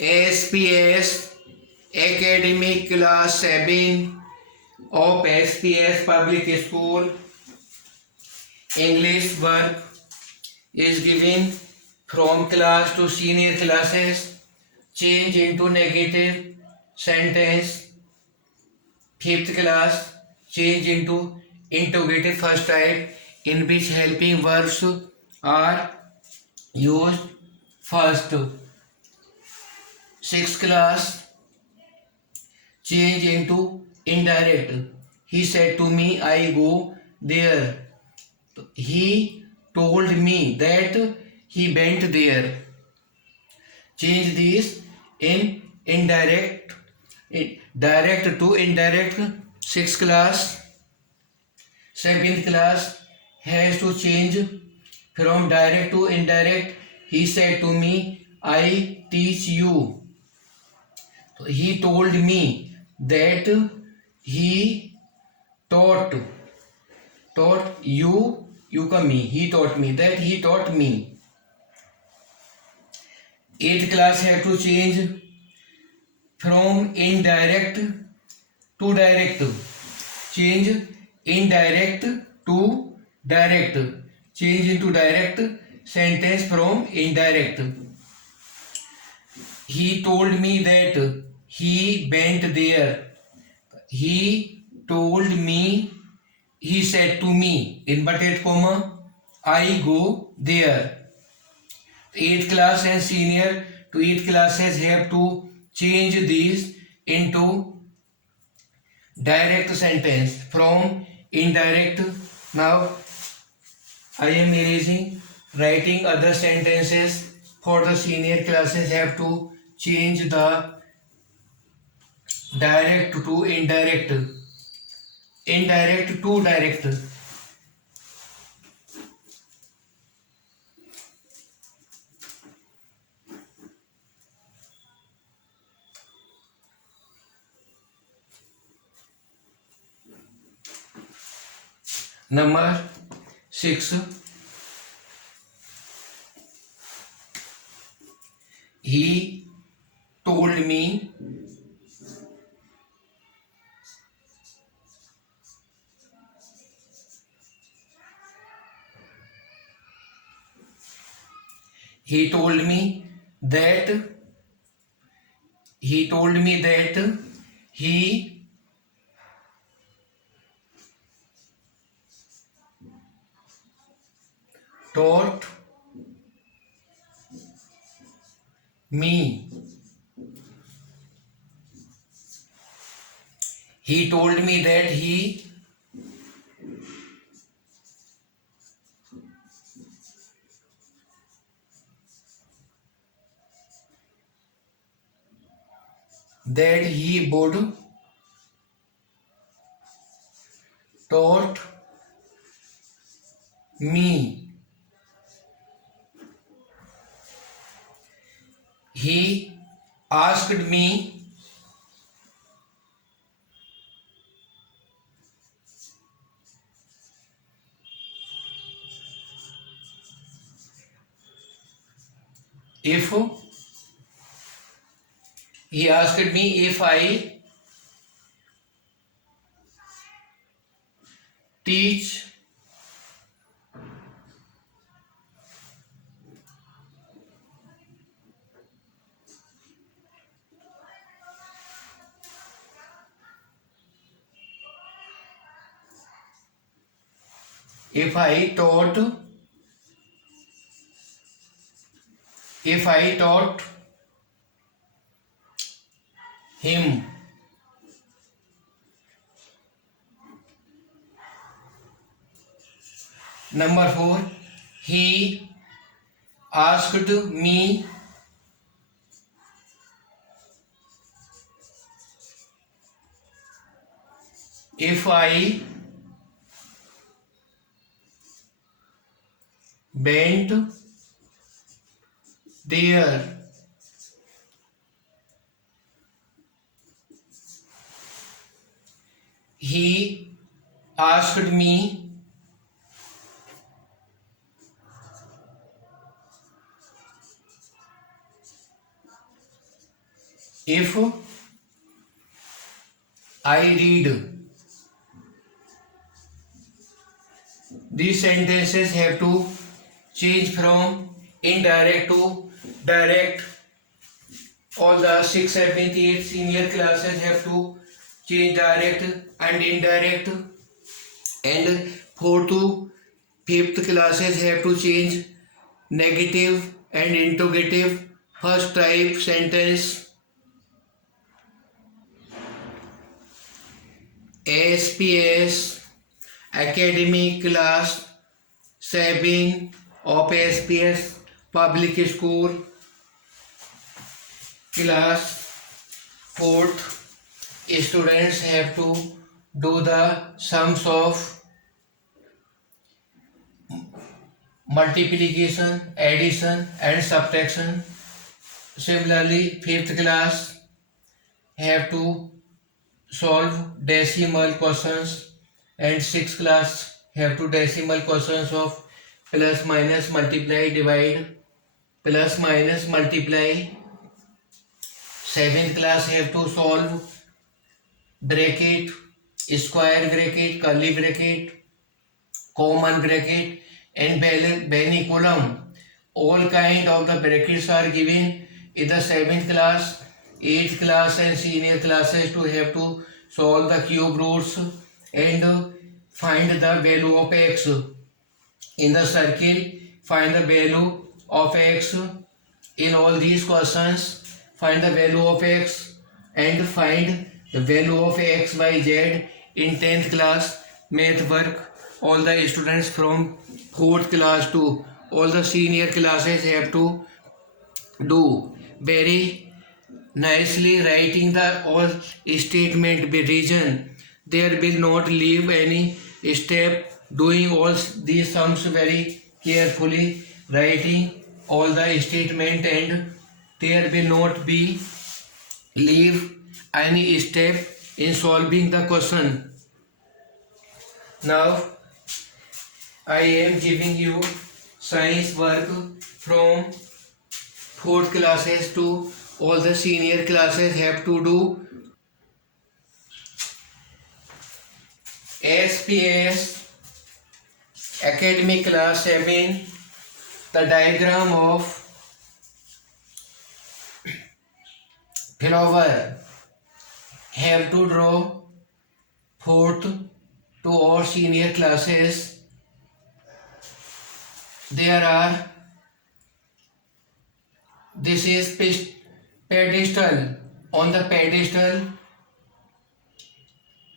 SPS Academic Class 7 of SPS Public School. English work is given from class to senior classes. Change into negative sentence. Fifth class, change into interrogative first type in which helping verbs are used first. Sixth class, change into indirect. He said to me, I go there. He told me that he went there. Change these in indirect, direct to indirect. Sixth class, seventh class has to change from direct to indirect. He said to me, I teach you. He told me that he taught you का me. He taught me that he taught me. Eighth class have to change from indirect to direct. Change indirect to direct. Change into direct sentence from indirect. He told me that he went there. He told me, he said to me, inverted comma, I go there. Eighth class and senior to eighth classes have to change these into direct sentence from indirect. Now I am erasing. Writing other sentences for the senior classes have to change the direct to indirect, indirect to direct. Number 6. He told me that he taught me. He told me that he would taught me. He asked me if I teach if I taught him. Number 4. He asked me if I went there. He asked me if I read. These sentences have to change from indirect to direct. All the 6th, 7th, 8th senior classes have to change direct and indirect, and 4th to 5th classes have to change negative and interrogative. First type sentence: SPS academic class 7 of SPS public school class 4th. Students have to do the sums of multiplication, addition and subtraction. Similarly, 5th class have to solve decimal questions, and 6th class have to decimal questions of plus minus multiply divide plus minus multiply. 7th class have to solve bracket, square bracket, curly bracket, common bracket and beniculum. All kind of the brackets are given in the 7th class. 8th class and senior classes to have to solve the cube roots and find the value of x. In the circle, find the value of x. In all these questions, find the value of x and find the value of x, y, z. In 10th class math work, all the students from 4th class to all the senior classes have to do very nicely, writing the all statement with reason. There will not leave any step, doing all these sums very carefully, writing all the statement, and there will not be leave any step in solving the question. Now I am giving you science work from 4th classes to all the senior classes have to do. SPS academic class 7, the diagram of flower have to draw. 4th to all senior classes, there are, this is pedestal. On the pedestal,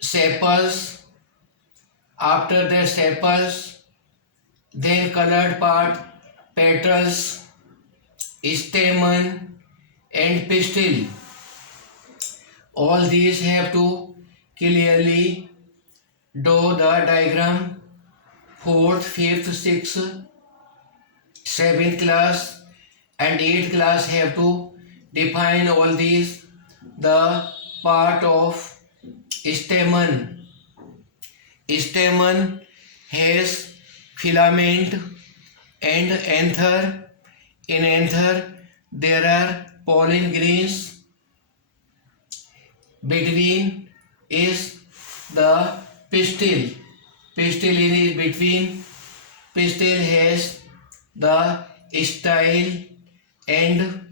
sepals. After the sepals, then colored part, petals, stamen and pistil. All these have to clearly draw the diagram. 4th, 5th, 6th, 7th class and 8th class have to define all these. The part of stamen. Stamen has filament and anther. In anther there are pollen grains. Between is the pistil. Pistil is between. Pistil has the style and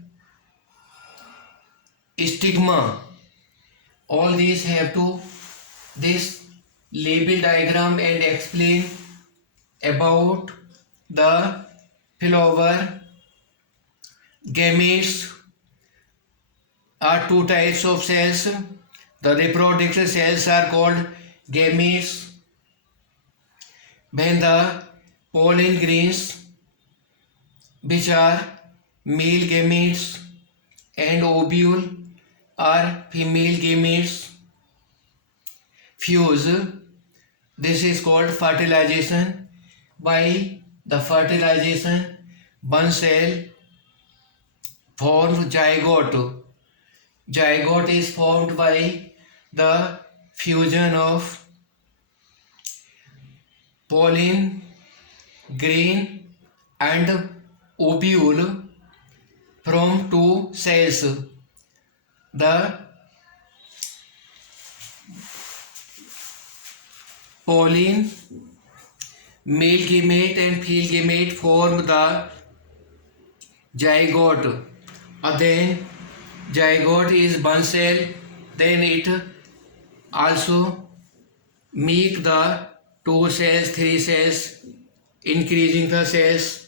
stigma. All these have to this label diagram and explain about the flower. Gametes are 2 types of cells. The reproductive cells are called gametes. When the pollen grains, which are male gametes, and ovule are female gametes, fuse, this is called fertilization. By the fertilization, one cell forms zygote. Zygote is formed by the fusion of pollen grain and ovule from 2 cells. the pollen, male gamete and female gamete form the zygote. Then zygote is one cell, then it also make the 2 cells, 3 cells, increasing the cells.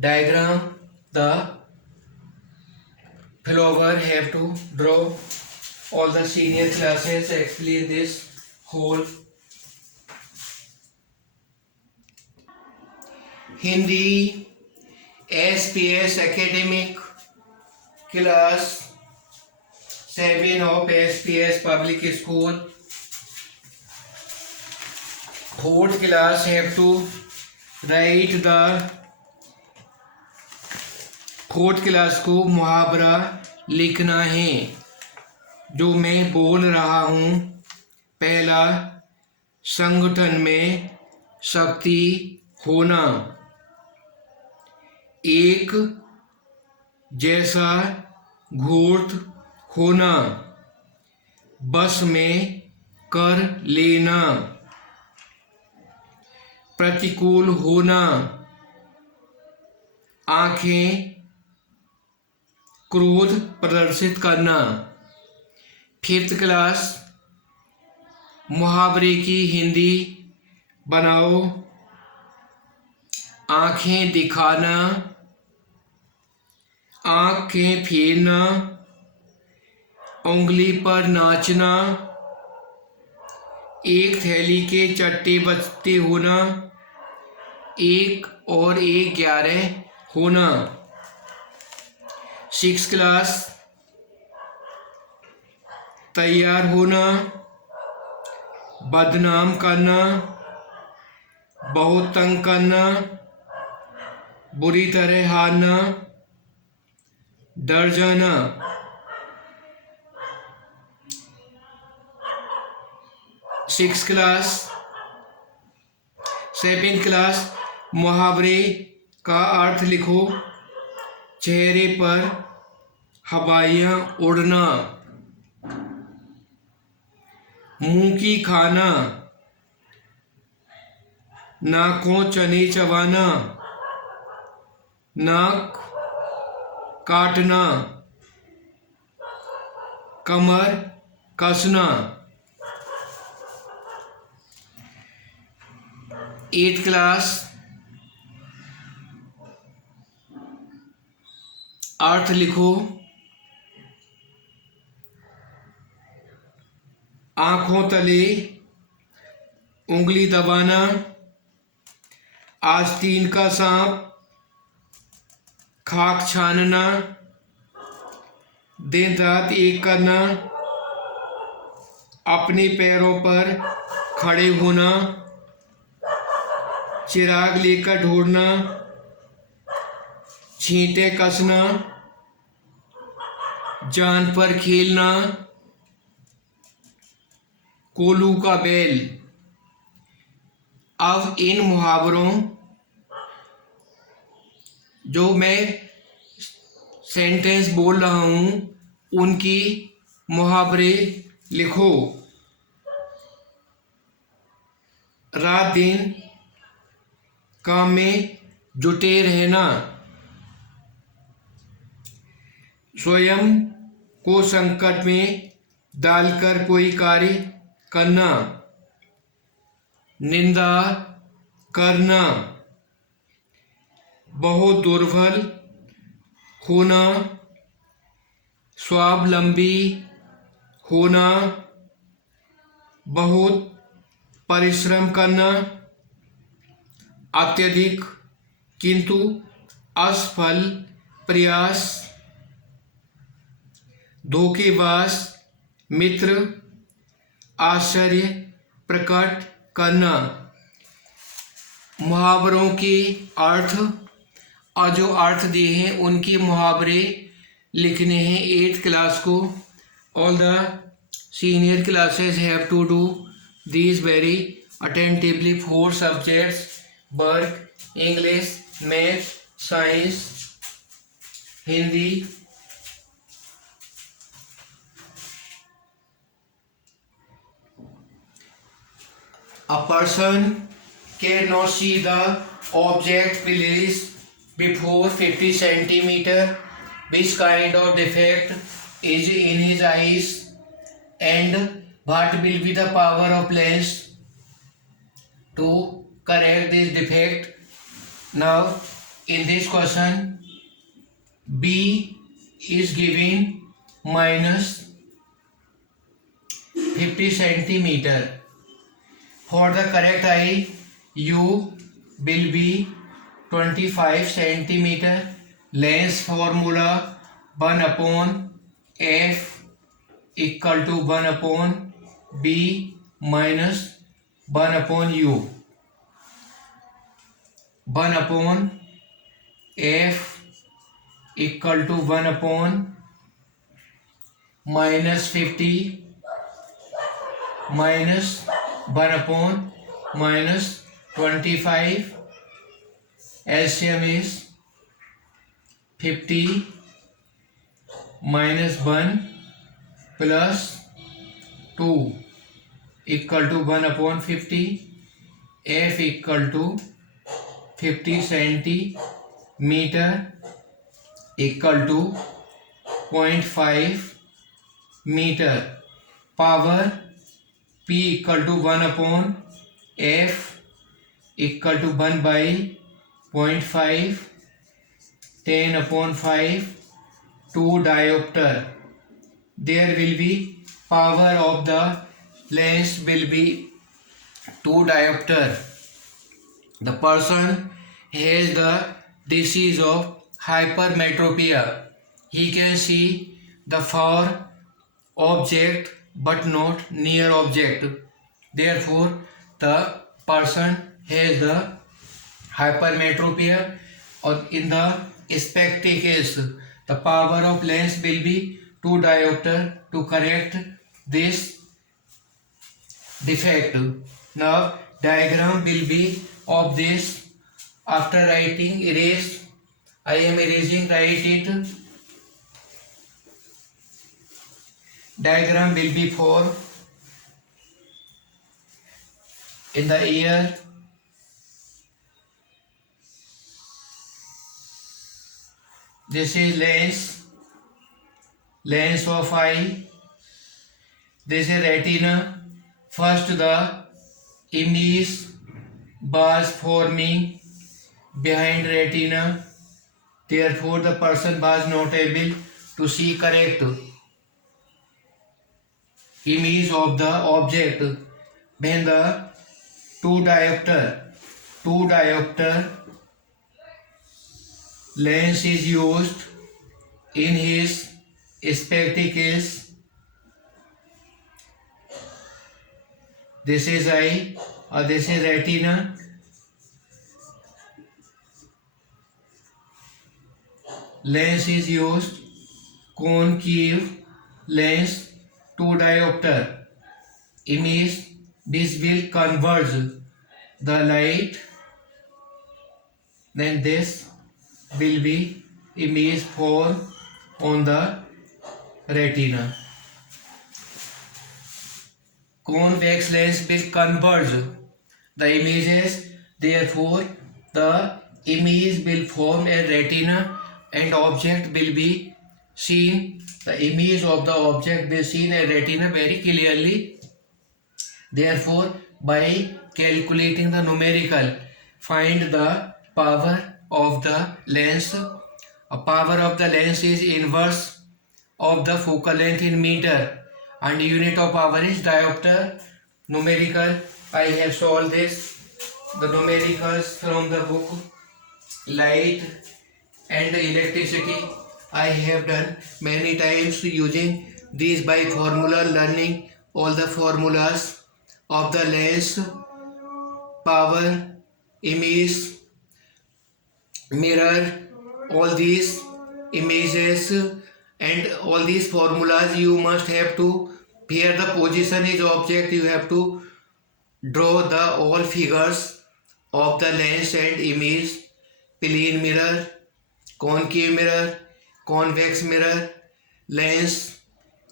Diagram, the flower have to draw. All the senior classes explain this whole. Hindi SPS academic class 7 of SPS public school. 4th class have to write the 4th class को मुहावरा लिखना है जो मैं बोल रहा हूँ। पहला, संगठन में शक्ति होना, एक जैसा घूर्त होना, बस में कर लेना, प्रतिकूल होना, आंखें क्रोध प्रदर्शित करना। 5th क्लास मुहावरे की हिंदी बनाओ। आंखें दिखाना, आंखें फेरना, उंगली पर नाचना, एक थैली के चट्टे बचते होना, 1 और 1 11 होना। 6th क्लास तैयार होना, बदनाम करना, बहुत तंग करना, बुरी तरह हारना, डर जाना। 6th क्लास 7th क्लास मुहावरे का अर्थ लिखो। चेहरे पर हवाइयाँ उड़ना, मुंह की खाना, नाकों चने चबाना, नाक काटना, कमर कसना। 8th क्लास अर्थ लिखो। आंखों तले उंगली दबाना, आस्तीन का सांप, खाक छानना, दिन रात एक करना, अपने पैरों पर खड़े होना, चिराग लेकर ढूंढना, छींटे कसना, जान पर खेलना, कोलू का बैल। अब इन मुहावरों जो मैं सेंटेंस बोल रहा हूँ उनकी मुहावरे लिखो। रात दिन काम में जुटे रहना, स्वयं को संकट में डालकर कोई कार्य करना, निंदा करना, बहुत दुर्बल होना, स्वावलंबी होना, बहुत परिश्रम करना, अत्यधिक किंतु असफल प्रयास, धोखेबाज मित्र, आश्चर्य प्रकट करना। मुहावरों के अर्थ और जो अर्थ दिए हैं उनके मुहावरे लिखने हैं 8th क्लास को। All the senior classes have to do these very attentively 4 subjects: work, English, math, science, Hindi A person cannot see the object placed before 50 centimeter. Which kind of defect is in his eyes, and what will be the power of lens to correct this defect? Now, in this question, B is given minus 50 centimeter. For the correct eye, U will be 25 centimeter. Lens formula 1 upon F equal to 1 upon B minus 1 upon U. 1 upon F equal to 1 upon minus 50 minus 1 upon minus 25. LCM is 50 minus 1 plus 2 equal to 1 upon 50. F equal to 50 centimeter equal to 0.5 meter. Power P equal to 1 upon F equal to 1 by 0.5, 10 upon 5, 2 diopter. There will be power of the lens will be 2 diopter. The person has the disease of hypermetropia. He can see the far object but not near object. Therefore, the person has the hypermetropia, or in the spectacles, the power of lens will be 2 diopter to correct this defect. Now, diagram will be of this. After writing, erase. I am erasing, write it. Diagram will be for in the ear, this is lens of eye, this is retina. First the image was forming behind retina, therefore the person was not able to see correct image of the object. When the 2 diopter lens is used in his spectacles, this is eye or this is retina. Lens is used, concave lens, 2 diopter. Image, this will converge the light, then this will be image formed on the retina. Convex lens will converge the images, therefore the image will form a retina and object will be seen. The image of the object will seen a retina very clearly. Therefore, by calculating the numerical, find the power of the lens. A power of the lens is inverse of the focal length in meter and unit of power is diopter. Numerical, I have solved this. The numericals from the book Light and Electricity I have done many times using these by formula, learning all the formulas of the lens, power, image, mirror, all these images and all these formulas. You must have to, here the position is object, you have to draw the all figures of the lens and image, plane mirror, concave mirror, convex mirror, lens,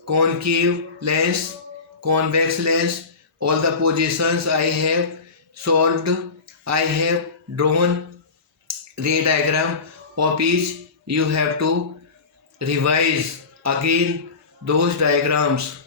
concave lens, convex lens, all the positions I have solved. I have drawn ray diagram of each. You have to revise again those diagrams.